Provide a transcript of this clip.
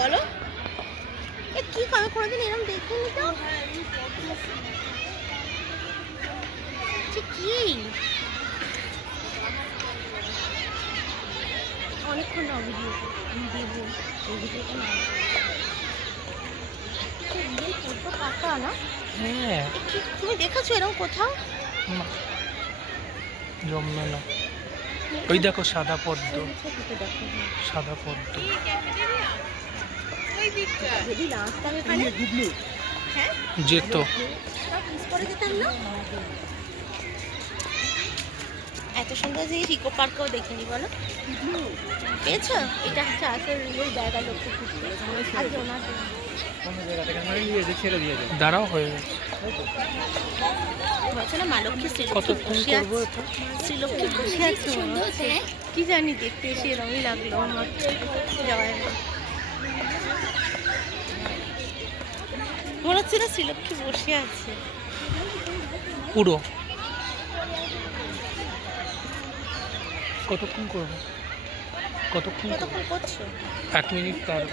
বলো এ কি আমি কোনোদিন এরকম দেখিনি তো। কি অনেকক্ষণ না ভিডিও আমি দেবো এই ভিডিওটা না ফটো কাটা না। হ্যাঁ তুমি দেখেছো এরকম কোথাও? না জমবে না। ওই দেখো সাদা পদ্ম, সাদা পদ্ম। যদি না আসতাম এখানে হ্যাঁ যেত। মিস করে যেতাম না। এত সুন্দর জিনিস ইকো পার্কেও দেখিনি বলো পেয়েছো? এটা হচ্ছে আসল রিয়েল জায়গা লক্ষ্য করতে আজকে ওনার দাঁড়াও হয়ে গেছে। বলছে না মা লক্ষ্মী কতক্ষণ করবো এটা? শ্রীলক্ষ্মী বসে আছে কি জানি দেখতে এসে এরকমই লাগলো আমার যাওয়ার মনে হচ্ছে না শ্রীলক্ষ্মী বসে আছে পুরো কতক্ষণ করবো? কতক্ষণ কতক্ষণ করছো? 1 মিনিট তার